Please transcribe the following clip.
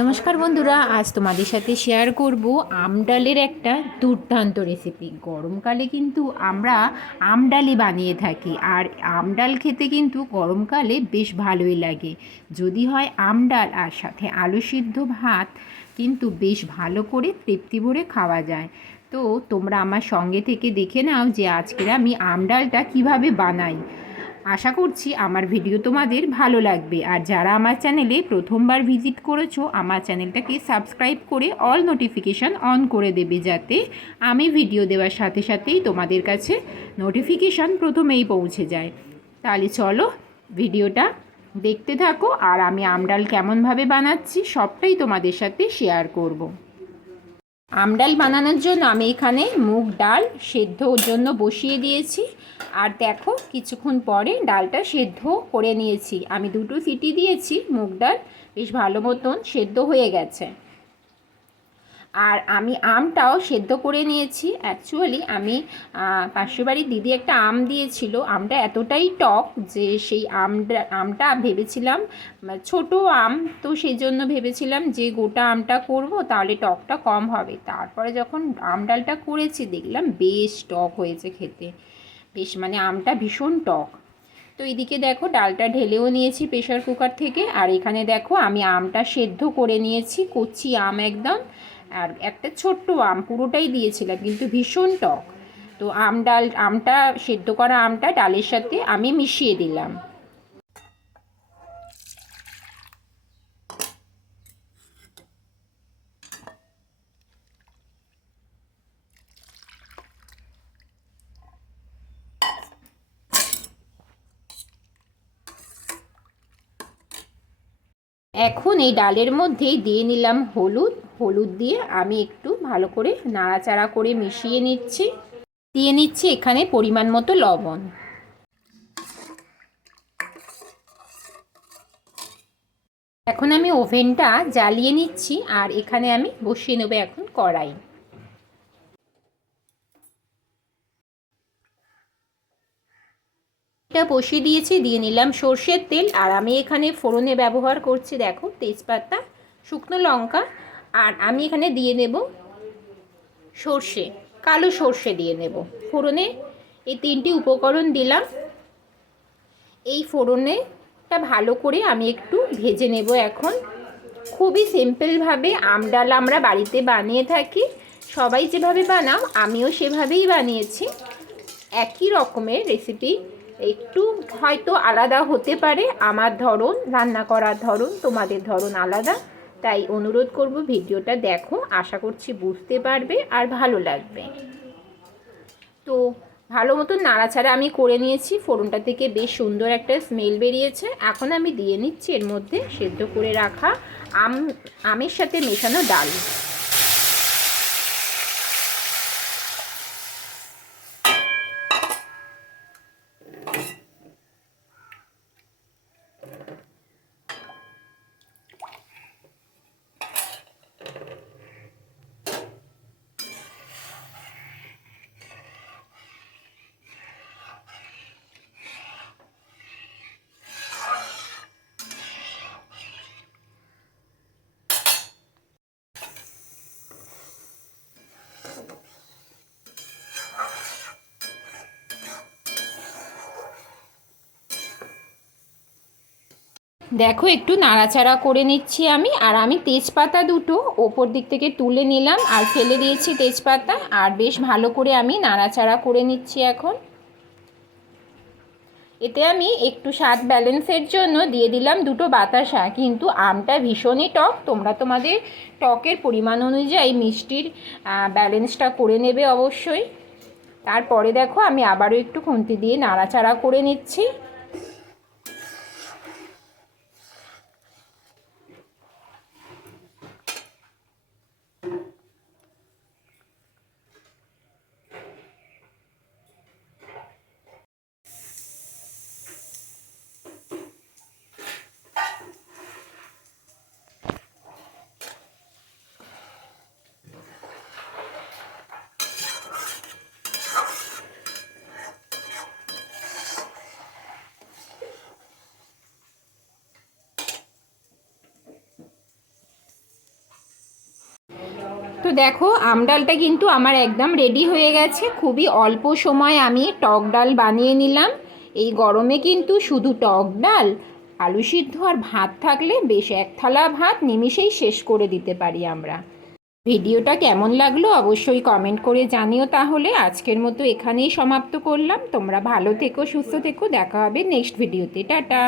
নমস্কার বন্ধুরা, আজ তোমাদের সাথে শেয়ার করব আমডালের একটা দুর্দান্ত রেসিপি গরমকালে কিন্তু আমরা আমডালি বানিয়ে থাকি আর আমডাল খেতে কিন্তু গরমকালে বেশ ভালোই লাগে। যদি হয় আমডাল আর সাথে আলু সিদ্ধ ভাত কিন্তু বেশ ভালো করে তৃপ্তি ভরে খাওয়া যায়। তো তোমরা আমার সঙ্গে থেকে দেখে নাও যে আজকের আমি আমডালটা কীভাবে বানাই। আশা করছি আমার ভিডিও তোমাদের ভালো লাগবে। আর যারা আমার চ্যানেলে প্রথমবার ভিজিট করেছ, আমার চ্যানেলটাকে সাবস্ক্রাইব করে অল নোটিফিকেশান অন করে দেবে যাতে আমি ভিডিও দেওয়ার সাথে সাথেই তোমাদের কাছে নোটিফিকেশান প্রথমেই পৌঁছে যায়। তাহলে চলো ভিডিওটা দেখতে থাকো আর আমি আমডাল কেমনভাবে বানাচ্ছি সবটাই তোমাদের সাথে শেয়ার করব। আমডাল বানানোর জন্য আমি এখানে মুগ ডাল সেদ্ধ ওর জন্য বসিয়ে দিয়েছি। আর দেখো, কিছুক্ষণ পরে ডালটা সেদ্ধ করে নিয়েছি। আমি দুটো সিটি দিয়েছি, মুগ ডাল বেশ ভালো মতন সেদ্ধ হয়ে গেছে। আর আমি আমটাও সেদ্ধ করে নিয়েছি। অ্যাকচুয়ালি আমি পাশের বাড়ির দিদি একটা আম দিয়েছিল। আমটা এতটাই টক যে সেই আমটা আমটা ভেবেছিলাম ছোট আম, তো সেই জন্য ভেবেছিলাম যে গোটা আমটা করব, তাহলে টকটা কম হবে। তারপরে যখন আম ডালটা করেছি, দেখলাম বেশ টক হয়েছে খেতে। বেশ মানে আমটা ভীষণ টক। তো এদিকে দেখো, ডালটা ঢেলেও নিয়েছি প্রেশার কুকার থেকে। আর এখানে দেখো, আমি আমটা সেদ্ধ করে নিয়েছি, কচি আম একদম। আর একটা ছোট্ট আম, পুরোটাই দিয়েছিলাম, কিন্তু ভীষণ টক। তো আম ডাল, আমটা, সেদ্ধ করা আমটা ডালের সাথে আমি মিশিয়ে দিলাম। এখন এই ডালের মধ্যেই দিয়ে নিলাম হলুদ। হলুদ দিয়ে আমি একটু ভালো করে নাড়াচাড়া করে মিশিয়ে নিচ্ছি। দিয়ে নিচ্ছি এখানে পরিমাণ মতো লবণ। এখন আমি ওভেনটা জ্বালিয়ে নিচ্ছি আর এখানে আমি বসিয়ে নেব এখন কড়াই। এটা বসিয়ে দিয়েছি, দিয়ে নিলাম সর্ষের তেল। আর আমি এখানে ফোড়নে ব্যবহার করছি, দেখো, তেজপাতা, শুকনো লঙ্কা। আর আমি এখানে দিয়ে নেব সর্ষে, কালো সর্ষে দিয়ে নেব। ফোড়নে এই তিনটি উপকরণ দিলাম। এই ফোড়নেটা ভালো করে আমি একটু ভেজে নেব এখন। খুবই সিম্পলভাবে আমডাল আমরা বাড়িতে বানিয়ে থাকি। সবাই যেভাবে বানাও, আমিও সেভাবেই বানিয়েছি। একই রকমের রেসিপি একটু হয়তো আলাদা হতে পারে। আমার ধরন, রান্না করার ধরন, তোমাদের ধরন আলাদা। তাই অনুরোধ করব ভিডিওটা দেখো। আশা করছি বুঝতে পারবে আর ভালো লাগবে। তো ভালো মতন নাড়াচাড়া আমি করে নিয়েছি। ফোড়নটা থেকে বেশ সুন্দর একটা স্মেল বেরিয়েছে। এখন আমি দিয়ে নিচ্ছি এর মধ্যে সেদ্ধ করে রাখা আম, আমের সাথে মেশানো ডাল। দেখো, একটু নাড়াচাড়া করে নিচ্ছি আমি। আর আমি তেজপাতা দুটো ওপর দিক থেকে তুলে নিলাম আর ফেলে দিয়েছি তেজপাতা। আর বেশ ভালো করে আমি নাড়াচাড়া করে নিচ্ছি এখন। এতে আমি একটু স্বাদ ব্যালেন্সের জন্য দিয়ে দিলাম দুটো বাতাসা। কিন্তু আমটা ভীষণই টক। তোমরা তোমাদের টকের পরিমাণ অনুযায়ী মিষ্টির ব্যালেন্সটা করে নেবে অবশ্যই। তারপরে দেখো, আমি আবারও একটু খুন্তি দিয়ে নাড়াচাড়া করে নিচ্ছি। তো দেখো আমডালটা কিন্তু আমার একদম রেডি হয়ে গেছে। খুবই অল্প সময় আমি টক ডাল বানিয়ে নিলাম। এই গরমে কিন্তু শুধু টক ডাল, আলু সিদ্ধ আর ভাত থাকলে বেশ এক থালা ভাত নিমিষেই শেষ করে দিতে পারি আমরা। ভিডিওটা কেমন লাগল অবশ্যই কমেন্ট করে জানিও তাহলে। আজকের মতো এখানেই সমাপ্ত করলাম। তোমরা ভালো থেকো, সুস্থ থেকো। দেখা হবে নেক্সট ভিডিওতে টাটা!